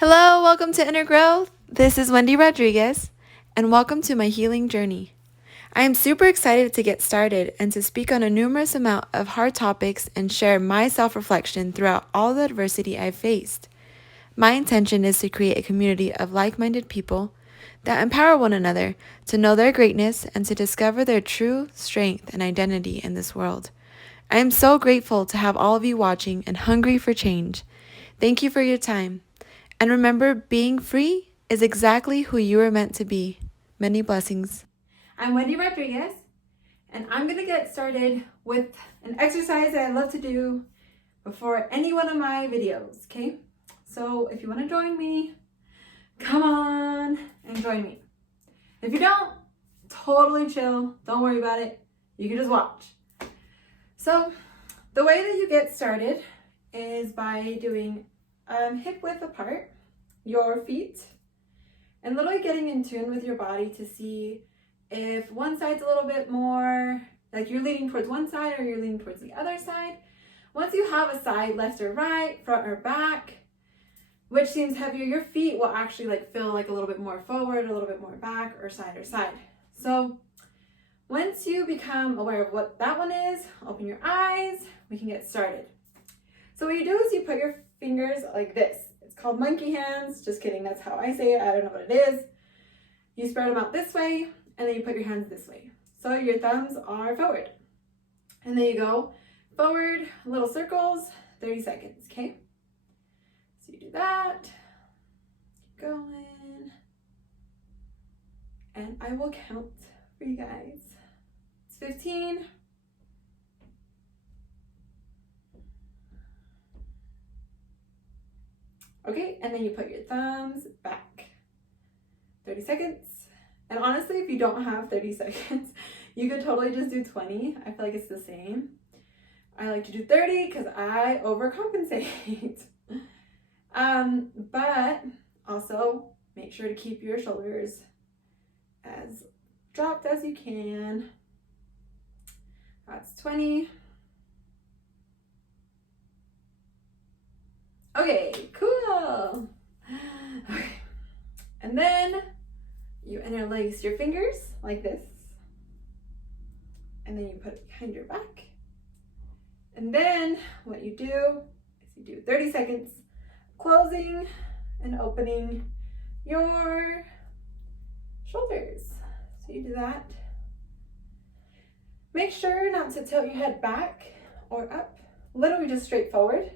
Hello, welcome to Inner Growth. This is Wendy Rodriguez, and welcome to my healing journey. I am super excited to get started and to speak on a numerous amount of hard topics and share my self-reflection throughout all the adversity I've faced. My intention is to create a community of like-minded people that empower one another to know their greatness and to discover their true strength and identity in this world. I am so grateful to have all of you watching and hungry for change. Thank you for your time. And remember, being free is exactly who you are meant to be. Many blessings. I'm Wendy Rodriguez, and I'm going to get started with an exercise that I love to do before any one of my videos, okay? So if you want to join me, come on and join me. If you don't, totally chill. Don't worry about it. You can just watch. So the way that you get started is by doing hip width apart, your feet, and literally getting in tune with your body to see if one side's a little bit more, like you're leaning towards one side or you're leaning towards the other side. Once you have a side, left or right, front or back, which seems heavier, your feet will actually feel like a little bit more forward, a little bit more back, or side. So once you become aware of what that one is, open your eyes, we can get started. So what you do is you put your fingers like this. It's called monkey hands. Just kidding, that's how I say it. I don't know what it is. You spread them out this way, and then you put your hands this way. So your thumbs are forward. And then you go forward, little circles, 30 seconds, okay? So you do that, keep going, and I will count for you guys. It's 15. Okay, and then you put your thumbs back. 30 seconds. And honestly, if you don't have 30 seconds, you could totally just do 20. I feel like it's the same. I like to do 30 because I overcompensate. But also make sure to keep your shoulders as dropped as you can. That's 20. Okay, cool. Okay. And then you interlace your fingers like this. And then you put it behind your back. And then what you do is you do 30 seconds closing and opening your shoulders. So you do that. Make sure not to tilt your head back or up, literally just straight forward.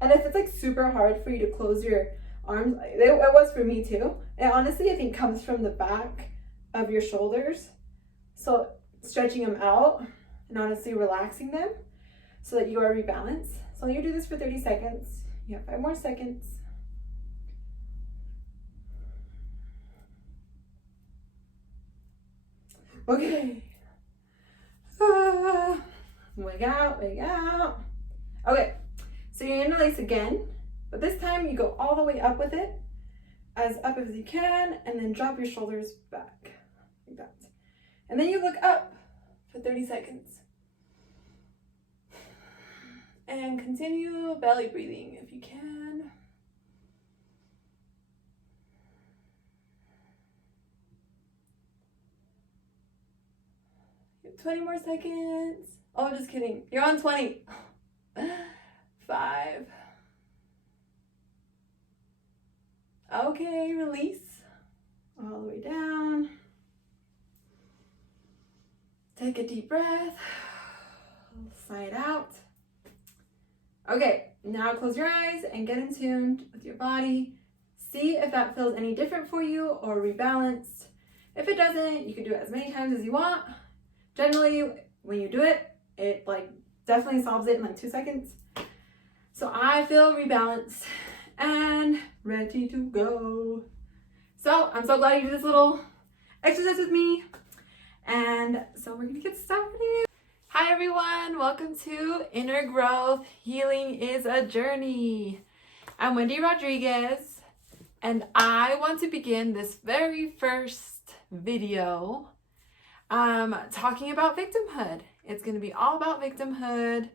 And if it's super hard for you to close your arms, it was for me too. And honestly, I think comes from the back of your shoulders. So stretching them out and honestly relaxing them so that you are rebalanced. So you do this for 30 seconds. You have 5 more seconds. Okay. Wake out, wake out. Okay. So you interlace again, but this time you go all the way up with it, as up as you can, and then drop your shoulders back, like that. And then you look up for 30 seconds. And continue belly breathing if you can. You have 20 more seconds. Oh, just kidding. You're on 20. 5. Okay, release. All the way down. Take a deep breath. Sigh it out. Okay, now close your eyes and get in tune with your body. See if that feels any different for you or rebalanced. If it doesn't, you can do it as many times as you want. Generally, when you do it, it definitely solves it in 2 seconds. So I feel rebalanced and ready to go. So I'm so glad you did this little exercise with me. And so we're gonna get started. Hi everyone, welcome to Inner Growth. Healing is a journey. I'm Wendy Rodriguez, and I want to begin this very first video talking about victimhood. It's gonna be all about victimhood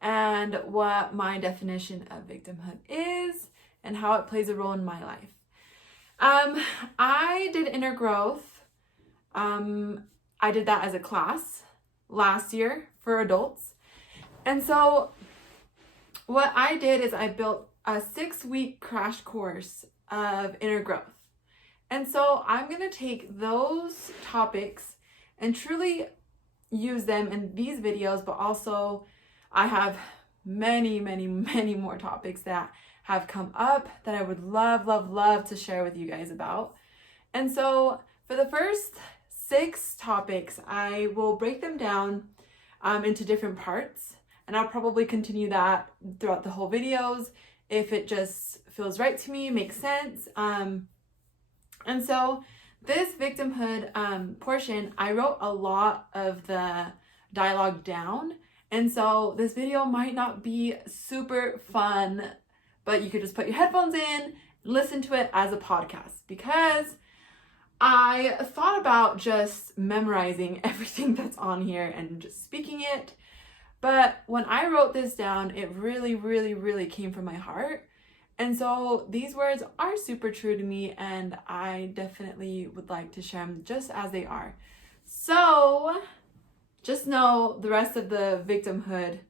and what my definition of victimhood is and how it plays a role in my life. I did inner growth. I did that as a class last year for adults. And so what I did is I built a 6-week crash course of inner growth. And so I'm going to take those topics and truly use them in these videos, but also I have many more topics that have come up that I would love to share with you guys about. And so for the first 6 topics, I will break them down into different parts, and I'll probably continue that throughout the whole videos if it just feels right to me, makes sense. And so this victimhood portion, I wrote a lot of the dialogue down, and so this video might not be super fun, but you could just put your headphones in, listen to it as a podcast, because I thought about just memorizing everything that's on here and just speaking it. But when I wrote this down, it really came from my heart. And so these words are super true to me, and I definitely would like to share them just as they are. So just know the rest of the victimhood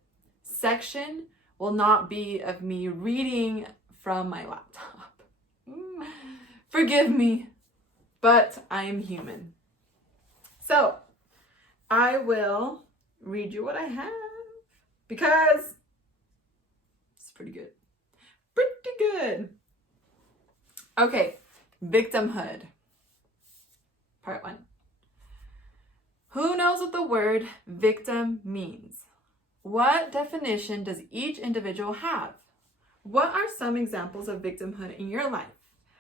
section will not be of me reading from my laptop. Forgive me, but I am human. So I will read you what I have because it's pretty good. Pretty good. Okay, victimhood. Part 1. Who knows what the word victim means? What definition does each individual have? What are some examples of victimhood in your life?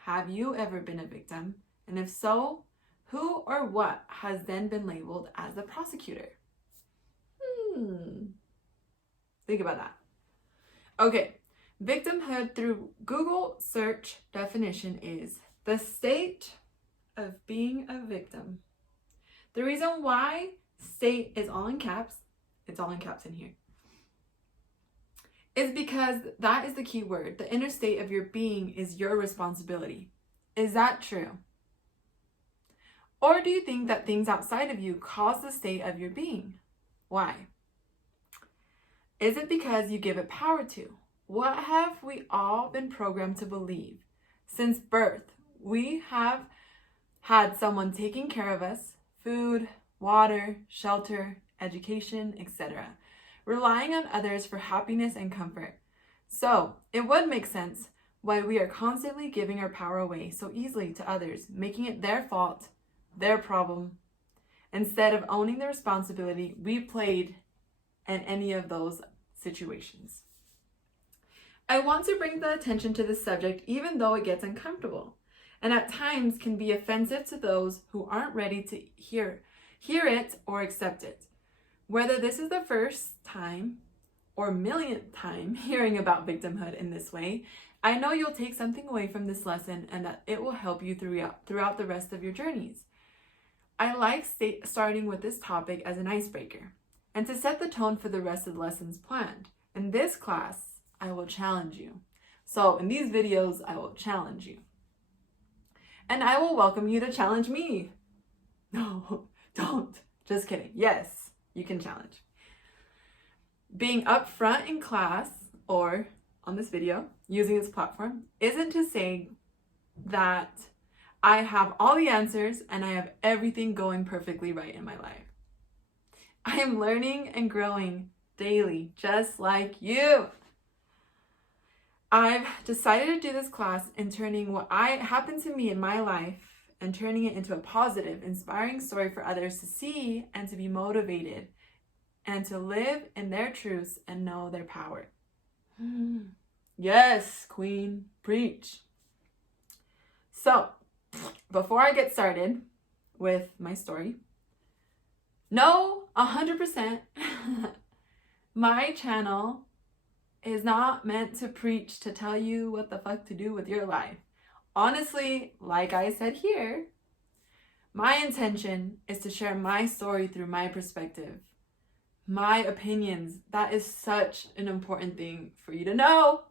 Have you ever been a victim? And if so, who or what has then been labeled as the prosecutor? Think about that. Okay. Victimhood through Google search definition is the state of being a victim. The reason why state is all in caps, it's all in caps in here, is because that is the key word. The inner state of your being is your responsibility. Is that true? Or do you think that things outside of you cause the state of your being? Why? Is it because you give it power to? What have we all been programmed to believe? Since birth, we have had someone taking care of us, food, water, shelter, education, etc., relying on others for happiness and comfort. So, it would make sense why we are constantly giving our power away so easily to others, making it their fault, their problem, instead of owning the responsibility we played in any of those situations. I want to bring the attention to this subject even though it gets uncomfortable and at times can be offensive to those who aren't ready to hear it or accept it. Whether this is the first time or millionth time hearing about victimhood in this way, I know you'll take something away from this lesson and that it will help you throughout the rest of your journeys. I like starting with this topic as an icebreaker and to set the tone for the rest of the lessons planned. In this class, I will challenge you. So in these videos, I will challenge you. And I will welcome you to challenge me. No, don't. Just kidding. Yes, you can challenge. Being upfront in class or on this video, using this platform, isn't to say that I have all the answers and I have everything going perfectly right in my life. I am learning and growing daily, just like you. I've decided to do this class and turning what happened to me in my life and turning it into a positive, inspiring story for others to see and to be motivated and to live in their truths and know their power. Yes, Queen, preach. So, before I get started with my story, know 100% my channel is not meant to preach to tell you what the fuck to do with your life. Honestly, like I said here, my intention is to share my story through my perspective, my opinions. That is such an important thing for you to know.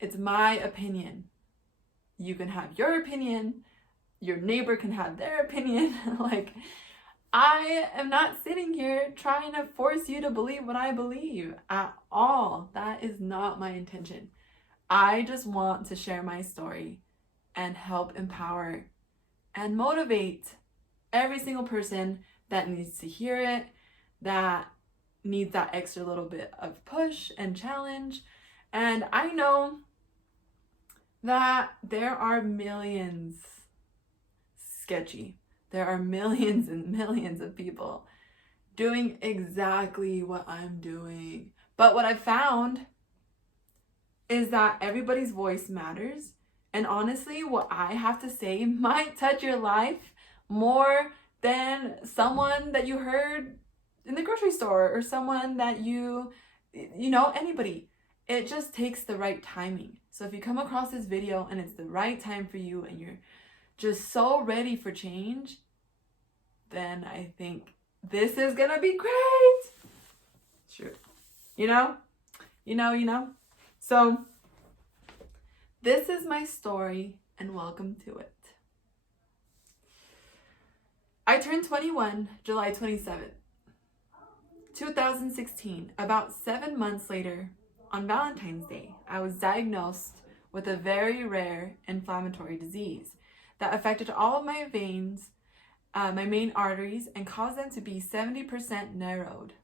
It's my opinion. You can have your opinion. Your neighbor can have their opinion. Like, I am not sitting here trying to force you to believe what I believe at all. That is not my intention. I just want to share my story and help empower and motivate every single person that needs to hear it, that needs that extra little bit of push and challenge. And I know that there are millions sketchy. There are millions and millions of people doing exactly what I'm doing. But what I've found is that everybody's voice matters. And honestly, what I have to say might touch your life more than someone that you heard in the grocery store or someone that you know, anybody. It just takes the right timing. So if you come across this video and it's the right time for you and you're just so ready for change, then I think this is gonna be great. Sure. You know. So this is my story and welcome to it. I turned 21 July 27th, 2016. About 7 months later, on Valentine's Day, I was diagnosed with a very rare inflammatory disease that affected all of my veins, my main arteries, and caused them to be 70% narrowed.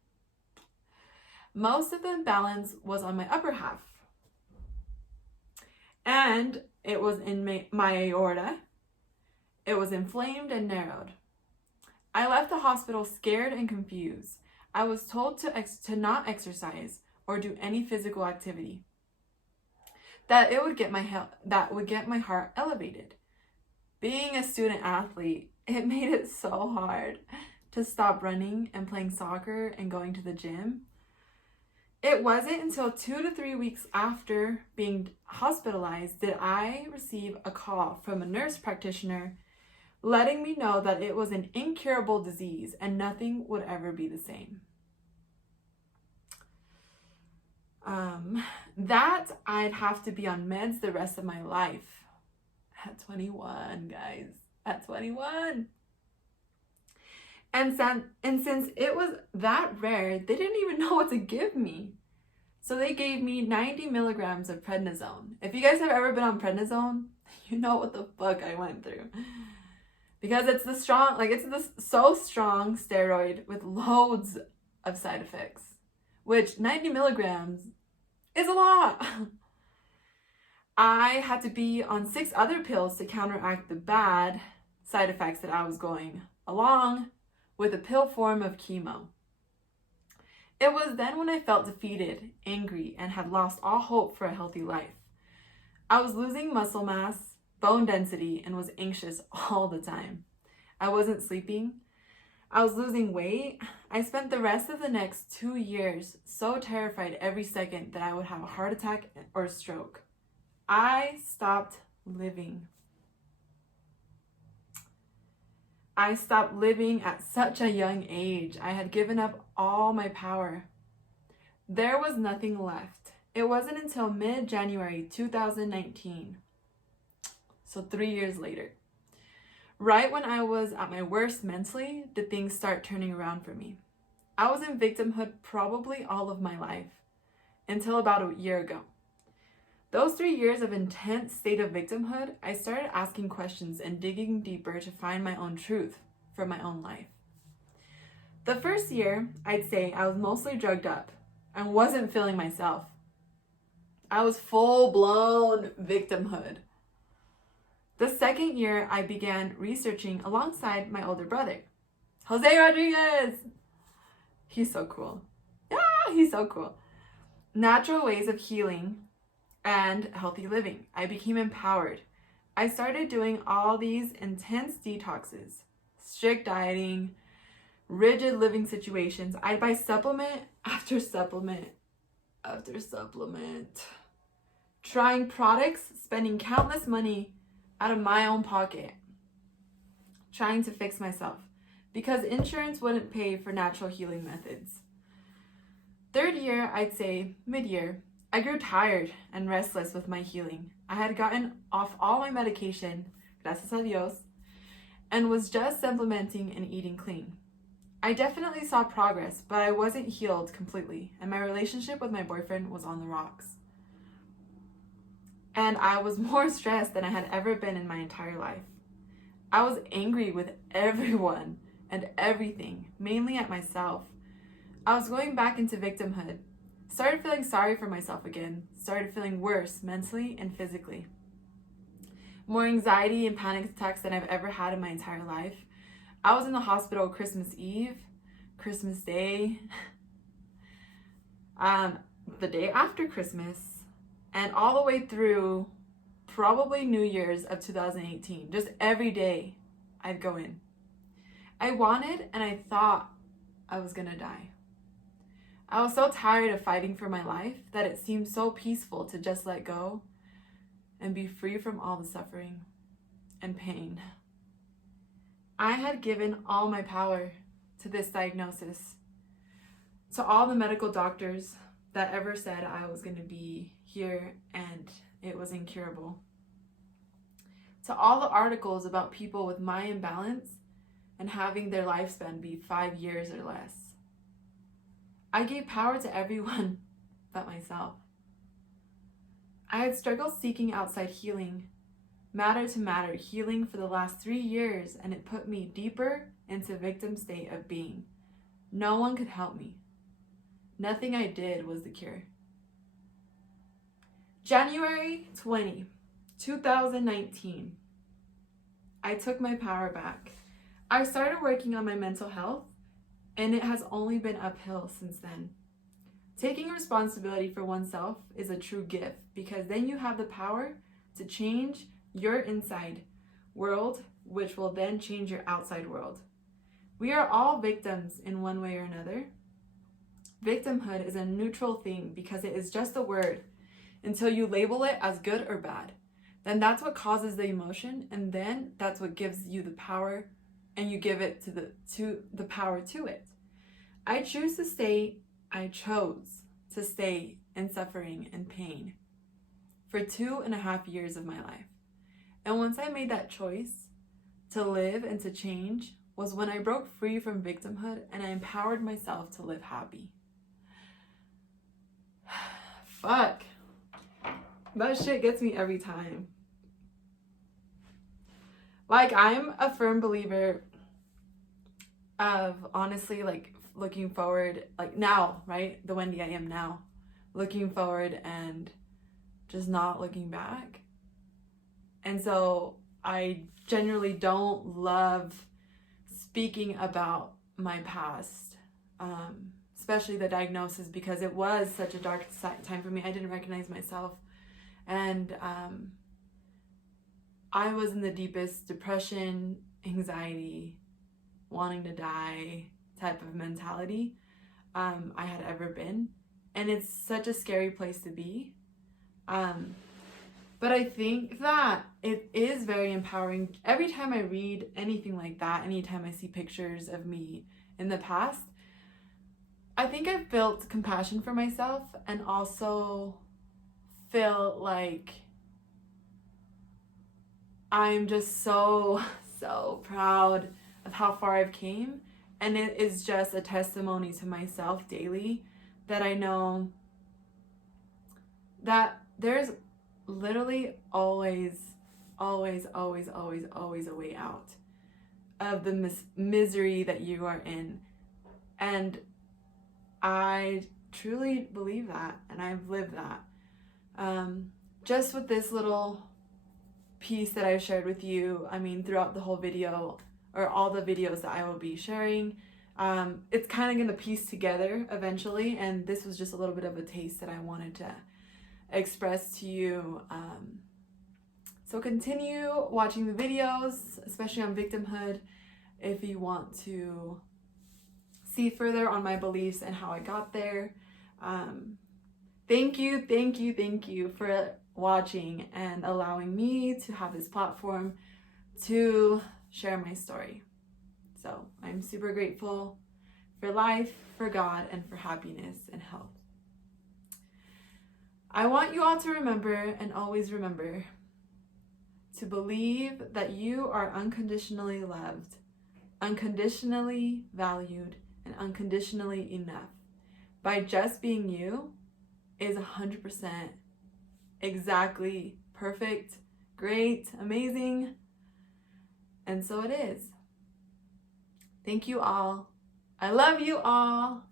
Most of the imbalance was on my upper half, and it was in my aorta. It was inflamed and narrowed. I left the hospital scared and confused. I was told to not exercise or do any physical activity. That would get my heart elevated. Being a student athlete, it made it so hard to stop running and playing soccer and going to the gym. It wasn't until 2 to 3 weeks after being hospitalized did I receive a call from a nurse practitioner letting me know that it was an incurable disease and nothing would ever be the same. That I'd have to be on meds the rest of my life. At 21, guys. At 21. And since it was that rare, they didn't even know what to give me. So they gave me 90 milligrams of prednisone. If you guys have ever been on prednisone, you know what the fuck I went through. Because it's the so strong steroid with loads of side effects, which 90 milligrams is a lot. I had to be on 6 other pills to counteract the bad side effects that I was going along with a pill form of chemo. It was then when I felt defeated, angry, and had lost all hope for a healthy life. I was losing muscle mass, bone density, and was anxious all the time. I wasn't sleeping. I was losing weight. I spent the rest of the next 2 years so terrified every second that I would have a heart attack or a stroke. I stopped living. I stopped living at such a young age. I had given up all my power. There was nothing left. It wasn't until mid-January 2019, so 3 years later, right when I was at my worst mentally, did things start turning around for me. I was in victimhood probably all of my life, until about a year ago. Those 3 years of intense state of victimhood, I started asking questions and digging deeper to find my own truth for my own life. The first year, I'd say I was mostly drugged up and wasn't feeling myself. I was full-blown victimhood. The second year, I began researching alongside my older brother, Jose Rodriguez. He's so cool. Yeah, he's so cool. Natural ways of healing and healthy living. I became empowered. I started doing all these intense detoxes, strict dieting, rigid living situations. I'd buy supplement after supplement after supplement, trying products, spending countless money out of my own pocket, trying to fix myself because insurance wouldn't pay for natural healing methods. Third year, I'd say mid-year, I grew tired and restless with my healing. I had gotten off all my medication, gracias a Dios, and was just supplementing and eating clean. I definitely saw progress, but I wasn't healed completely, and my relationship with my boyfriend was on the rocks. And I was more stressed than I had ever been in my entire life. I was angry with everyone and everything, mainly at myself. I was going back into victimhood. Started feeling sorry for myself again. Started feeling worse mentally and physically. More anxiety and panic attacks than I've ever had in my entire life. I was in the hospital Christmas Eve, Christmas Day, the day after Christmas, and all the way through probably New Year's of 2018. Just every day I'd go in. I wanted and I thought I was gonna die. I was so tired of fighting for my life that it seemed so peaceful to just let go and be free from all the suffering and pain. I had given all my power to this diagnosis, to all the medical doctors that ever said I was going to be here and it was incurable, to all the articles about people with my imbalance and having their lifespan be 5 years or less. I gave power to everyone but myself. I had struggled seeking outside healing, matter to matter healing for the last 3 years, and it put me deeper into victim state of being. No one could help me. Nothing I did was the cure. January 20, 2019. I took my power back. I started working on my mental health, and it has only been uphill since then. Taking responsibility for oneself is a true gift because then you have the power to change your inside world, which will then change your outside world. We are all victims in one way or another. Victimhood is a neutral thing because it is just a word until you label it as good or bad. Then that's what causes the emotion, and then that's what gives you the power, and you give it to the power to it. I chose to stay in suffering and pain for 2.5 years of my life. And once I made that choice to live and to change was when I broke free from victimhood and I empowered myself to live happy. Fuck. That shit gets me every time. Like, I'm a firm believer of honestly, like, looking forward, like now, right? The Wendy I am now. Looking forward and just not looking back. And so I generally don't love speaking about my past, especially the diagnosis, because it was such a dark time for me. I didn't recognize myself. And I was in the deepest depression, anxiety, wanting to die type of mentality I had ever been. And it's such a scary place to be. But I think that it is very empowering. Every time I read anything like that, anytime I see pictures of me in the past, I think I've built compassion for myself and also feel like I'm just so proud of how far I've came. And it is just a testimony to myself daily that I know that there's literally always a way out of the misery that you are in. And I truly believe that, and I've lived that. Just with this little piece that I've shared with you, I mean, throughout the whole video, or all the videos that I will be sharing, it's kind of going to piece together eventually, and this was just a little bit of a taste that I wanted to express to you. So continue watching the videos, especially on victimhood, if you want to see further on my beliefs and how I got there. Thank you for watching and allowing me to have this platform to share my story. So I'm super grateful for life, for God, and for happiness and health. I want you all to remember and always remember to believe that you are unconditionally loved, unconditionally valued, and unconditionally enough. By just being you is 100% exactly perfect, great, amazing, and so it is. Thank you all. I love you all.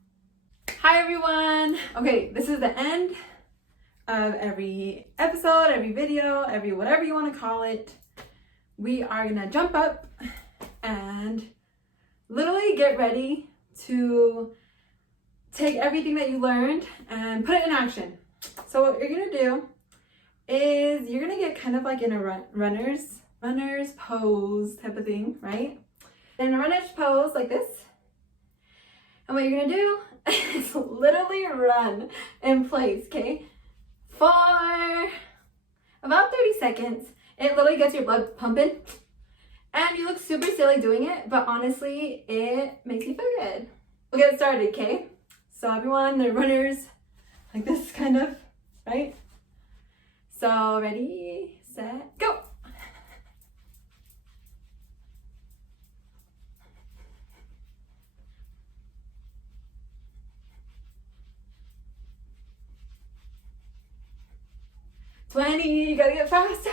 Hi everyone. Okay, this is the end of every episode, every video, every whatever you want to call it. We are gonna jump up and literally get ready to take everything that you learned and put it in action. So what you're gonna do is you're gonna get kind of like in a runner's pose type of thing, right? In a runner's pose like this. And what you're gonna do is literally run in place, okay? For about 30 seconds. It literally gets your blood pumping. And you look super silly doing it, but honestly, it makes you feel good. We'll get started, okay? So everyone, the runners, like this kind of, right? So ready, set, go! You gotta get faster!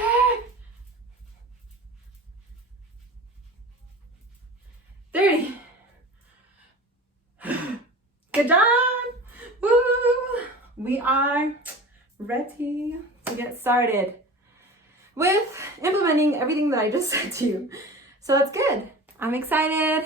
30. Good job! Woo! We are ready to get started with implementing everything that I just said to you. So that's good. I'm excited.